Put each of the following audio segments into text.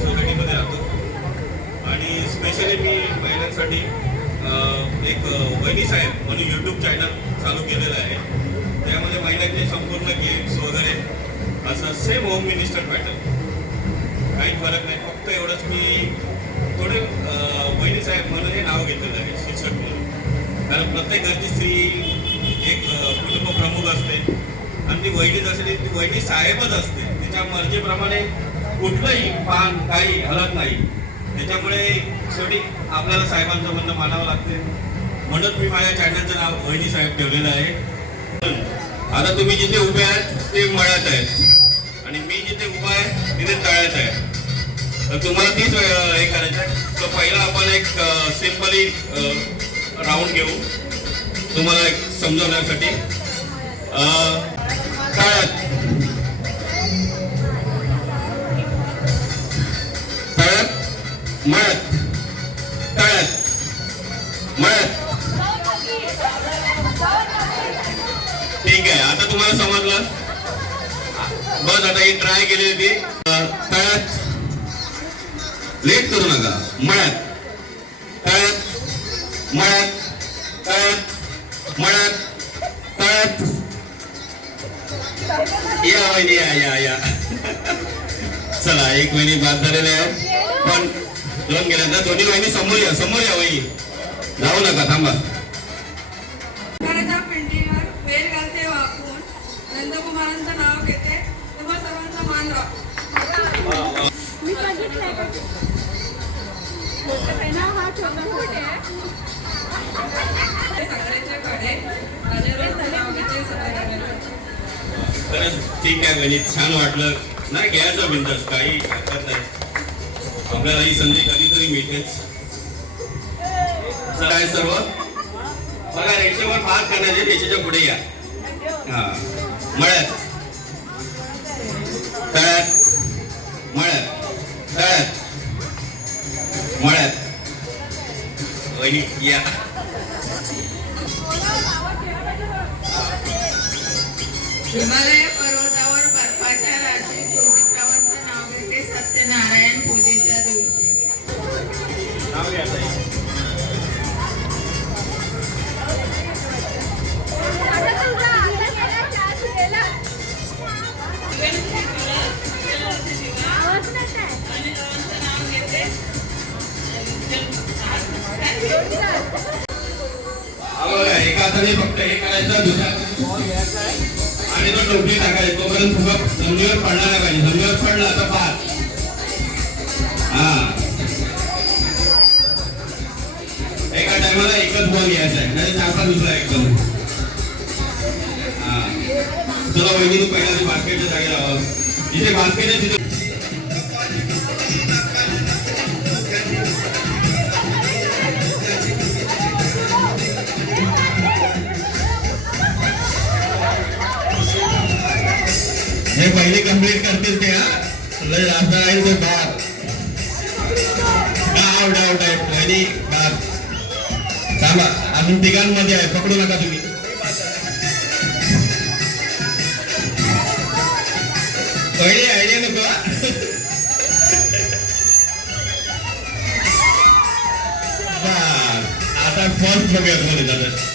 सोसायटीमध्ये राहतो आणि स्पेशली मी महिलांसाठी एक वहिनी साहेब म्हणून यूट्यूब चॅनल चालू केलेलं आहे. त्यामध्ये महिलांचे संपूर्ण गेम्स वगैरे असं सेम होम मिनिस्टर पॅटर्न, काही फरक नाही. फक्त एवढंच मी थोडे वहिनी साहेब म्हणून हे नाव घेतलेलं आहे शिक्षक म्हणून. कारण प्रत्येक घरची स्त्री एक कुटुंब प्रमुख असते आणि ती वहिनीच असते, ती वहिनी साहेबच असते. तिच्या मर्जीप्रमाणे कुठलंही पान काही हलत नाही. त्याच्यामुळे शेवटी आपल्याला साहेबांचं म्हणणं मानावं लागते. म्हणून मी माझ्या चॅनलचं नाव वहिनी साहेब ठेवलेलं आहे. आता तुम्ही जिथे उभे आहात ते मळ्यात आहेत आणि मी जिथे उभा आहे तिथे तळ्यात आहे. तर तुम्हाला तीच हे करायचं आहे. तर पहिला आपण एक सिम्पली राऊंड घेऊ तुम्हाला एक समजवण्यासाठी. तळ्यात तळ्यात मळ्यात तळ्यात मळ्यात. ठीक आहे, आता तुम्हाला समजलं. बस आता ही ट्राय केली होती. तळ्यात लेट करू नका. मळ्यात तळ्यात मळ्यात तळ्यात मळ्यात तळ्यात. या वहिनी या या. चला, एक वहिनी बाद झालेले आहे पण दोन गेल्या ना. दोन्ही वहिनी समोर या, समोर या वहिनी, जाऊ नका, थांबा. पेंटिंगवर वेल घालते वाकून नंदकुमारांचं नाव घेते. तुम्हा सर्वांचा मान राखू. मी बघितलंय. हा छोटा कुठे आहे? सगळ्याच्या कडे राजारामचं नाव घेते. खरंच ठीक आहे वहिनी, छान वाटलं. नाही घ्यायचं बिंदास, काही हरकत नाही. आपल्याला ही संधी कधीतरी मिळतेच. काय सर्व बघा, रेषेवर पार करण्याचे रेषेच्या पुढे या. हा, मळ्यात तळ्यात मळ्यात तळ्यात मळ्यात. वहिनी या. हिमालय पर्वतावर बर्फाच्या राशी कुलदीपरावांचं नाव घेते. सत्यनारायण पूजेच्या दिवशी नाव घ्या ताई. एका हाताने फक्त हे करायचं, दुसऱ्या हाताने घ्यायचा आहे आणि तो टोपली टाकायची. तोपर्यंत फुगा जमिनीवर पडला नाही पाहिजे. जमिनीवर पडला तर पार. हा, एका टायमाला एकच बॉल घ्यायचा आहे, नाही चार दुसरा एकदम. हा, चला वहिनी, तू पहिला ते बास्केटच्या जागी लावा. जिथे बास्केट आहे तिथे हे पहिले कंप्लीट करतील ते. लय जास्त राहील ते बाद. आउट आउट आहे वहिनी, बाद. थांबा, अजून तिघांमध्ये आहे, पकडू नका तुम्ही. पहिली आयडिया नको. आता फर्स्ट बघूया कोणी झालं.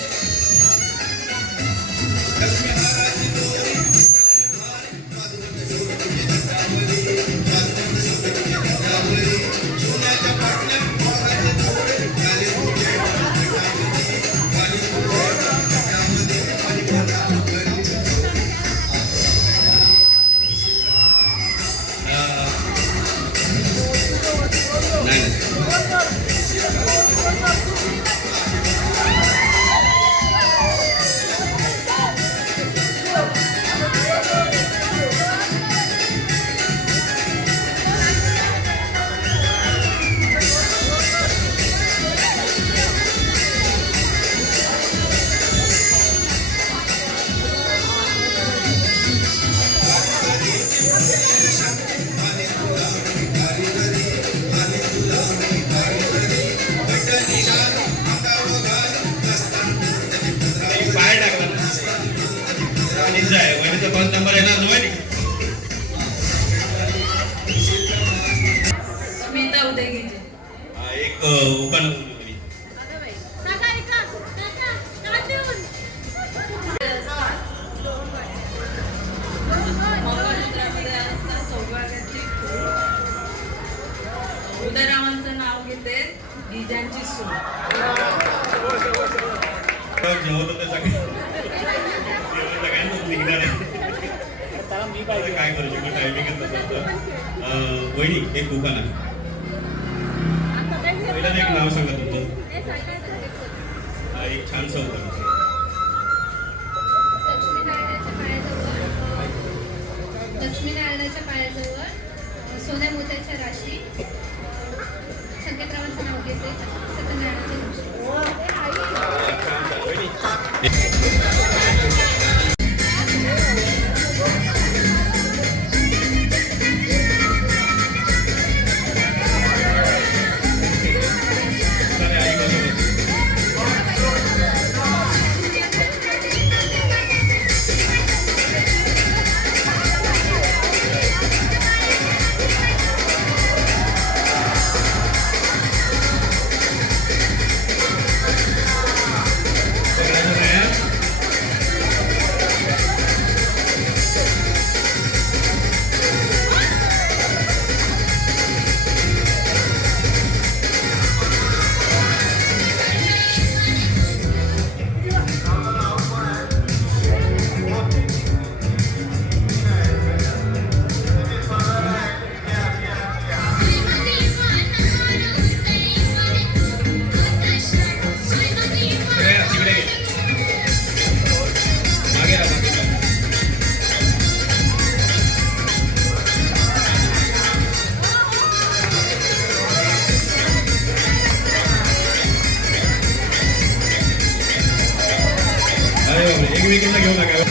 मंगळसूत्रामध्ये असतात सौभाग्याची फूल. उदयरामांचं नाव घेते गिजांची सून. जेवत होते सगळ्यांनाच निघणार आहे. आता काय करू शकतो, टायमिंग वहिनी एक दुकान आहे. पहिल्यांदा एक नाव सांगा तुमचं. एक छान होतं. लक्ष्मीनारायणाच्या पायाजवळ सोन्या मोत्याच्या राशी संकेतरावांचं नाव घेते सत्यनारायणाच्या एकमेकींना घेऊ नका.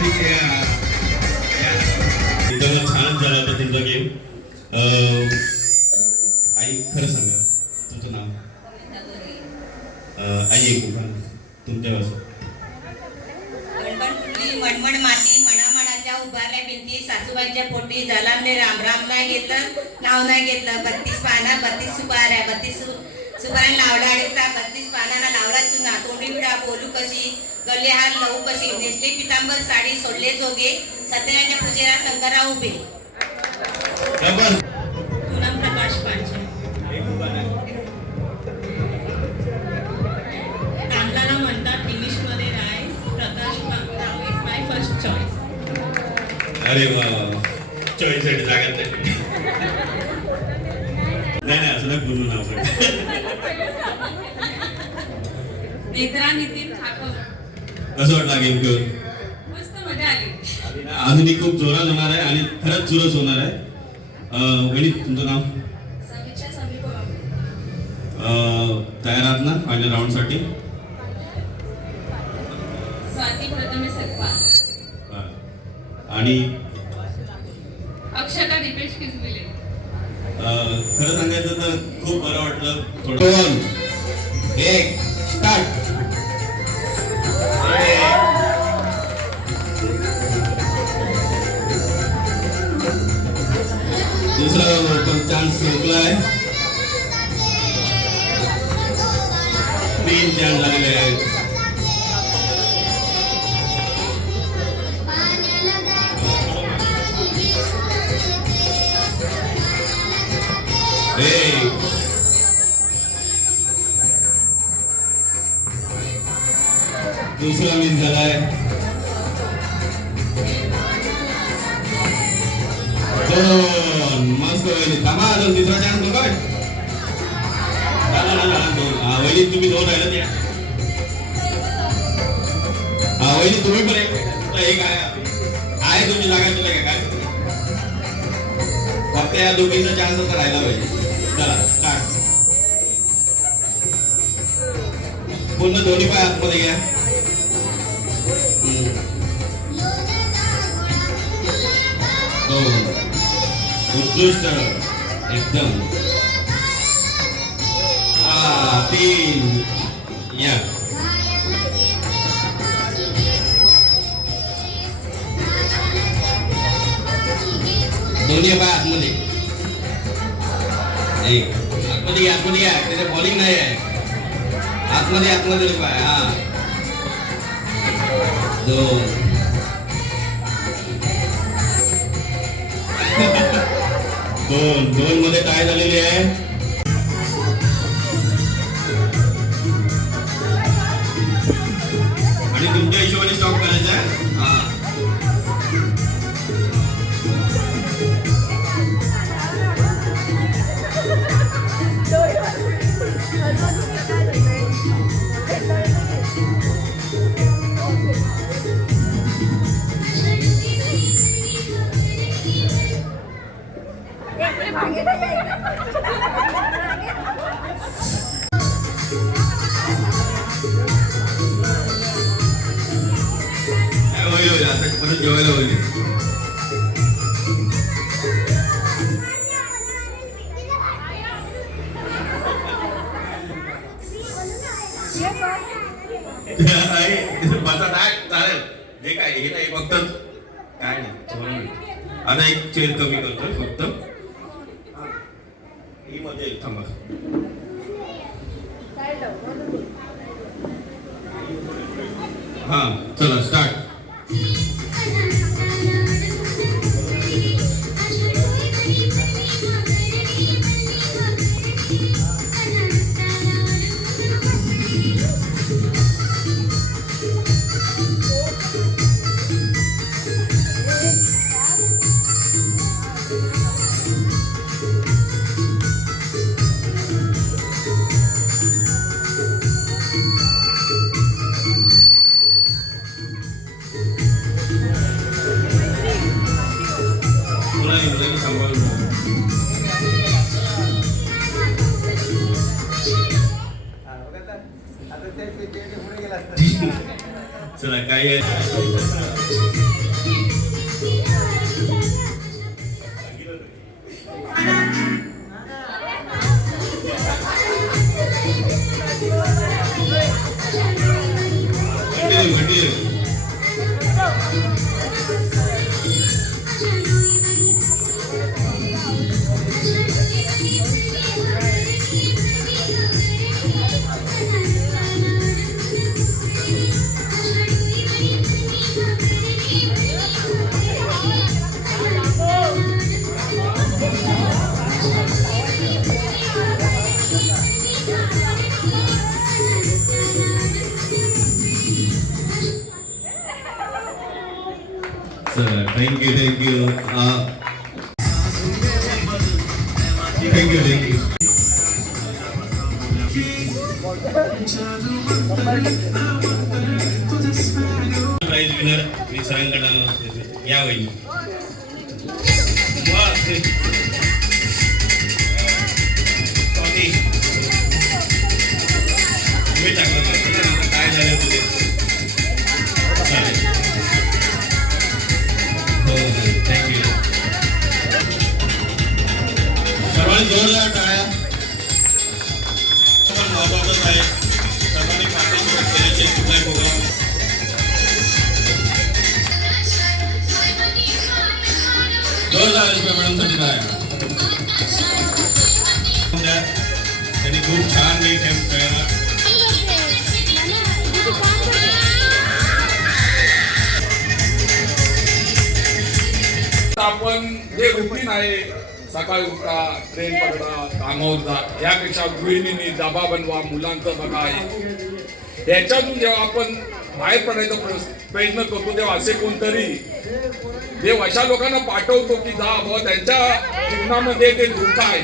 ठीक आहे. छानच झाला होता तुमचा गेम. आई खरं सांगा तुमचं नाव. आई एक दुकान तुमच्या वाजता. मणमण माती मणामणाच्या उभारल्या भिंती सासूबाईंच्या पोटी जलामले राम राम नाही घेतलं नाव नाही घेतलं 32 पाना 32 सुपाऱ्या 32 सुपाऱ्या लावला अडकता 32 पानांना लावला चुना तोंडी विडा बोलू कशी गल्ले हार लवू कशी नेसले पितांबर साडी सोडले जोगे सत्यनारायणच्या पूजेला शंकरराव उभे. पूनम प्रकाश पांचे. कांदाला म्हणतात इंग्लिशमध्ये rice. Prakash Rao is my first choice. अरे वा चॉईस साठी जागा नाही असं नाही पूर्ण नाव सांग. नेत्रा नितीन ठाकर. कसं वाटलं गेम खेळून. मस्त मजा आली. अजूनही खूप जोरात होणार आहे आणि खरंच चुरस होणार आहे. वहिनी तुमचं नाव. समीक्षा समीप बाबू. तयार आहात ना फायनल राऊंड साठी. स्वाती प्रथमेश सकपाल. आणि अक्षता दीपेश किसबिले. खरं सांगायचं तर खूप बरं वाटलं. थोडं एक स्टार्ट. दुसरा चान्स संपलाय. 3 चान्स झालेले आहेत. दूसरा मिस झालाय. 2 मस्त वहिनी. थांबा अजून तिसरा चान्स नको. वहिनी तुम्ही 2 राहिलं त्या. वहिनी तुम्ही पण एक आहे तुमची जागा शिल्लक काय. फक्त या दोघींचा चान्स आता राहिला पाहिजे. चला स्टार्ट. पूर्ण दोन्ही पाय आतमध्ये घ्या. उत्कृष्ट एकदम. 3 या. दोन्ही पाय आतमध्ये. एक आतमध्ये आतमध्ये या त्याचे बॉलिंग नाही आहे. आतमध्ये पाय. हा 2 2 मध्ये टाय झालेली आहे. आणि तुमच्या हिशोबाने स्टॉप करायचा आहे. हा होईल आता परत जेवायला होईल. बसा नाही चालेल. हे काय हे नाही फक्त काय नाही. आता एक चेअर कमी करतोय फक्त. ही मध्ये एक थांबा. हा चला स्टार्ट. मुलांनी सांभाळून. चला काय आहे. Thank you. Thank you. Prize winner मी सरांकडे या वहिनी. तुम्ही टाकलं काय झालं तुझे. चालेल. थँक्यू. सर्वांनी जोरदार टाळ्या. पण महत्वाचंच आहे सर्वांनी पार्टिसिपेट केल्याचे कुठलाही प्रोग्राम. जोरदार रेश्मा मॅडमसाठी टाळ्या. त्यांनी खूप छान गेम खेळला. आपण जे रुटीन आहे सकाळी उठा ट्रेन पकडा कामावर जा यापेक्षा गृहिणींनी डबा बनवा मुलांचं बघा याच्यातून जेव्हा आपण बाहेर पडायचा प्रयत्न करतो तेव्हा असे कोणतरी देव अशा लोकांना पाठवतो की जा त्यांच्या जीवनामध्ये ते दुःख आहे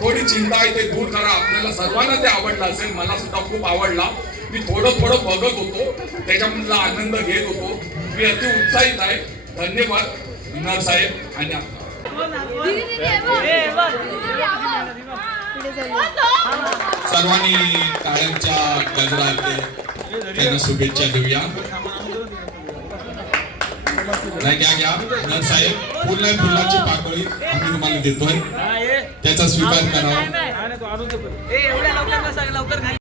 थोडी चिंता आहे ते दूर करा. आपल्याला सर्वांना ते आवडलं असेल. मला सुद्धा खूप आवडला. मी थोडं बघत होतो त्याच्यामधला आनंद घेत होतो. मी अति उत्साहित आहे. धन्यवाद विनार साहेब आणि सर्वांनी टाळ्यांच्या गजरात त्यांना शुभेच्छा देऊया. घ्या विनार साहेब पूर्ण फुलाची पाकळी आम्ही तुम्हाला देतोय त्याचा स्वीकार करावा.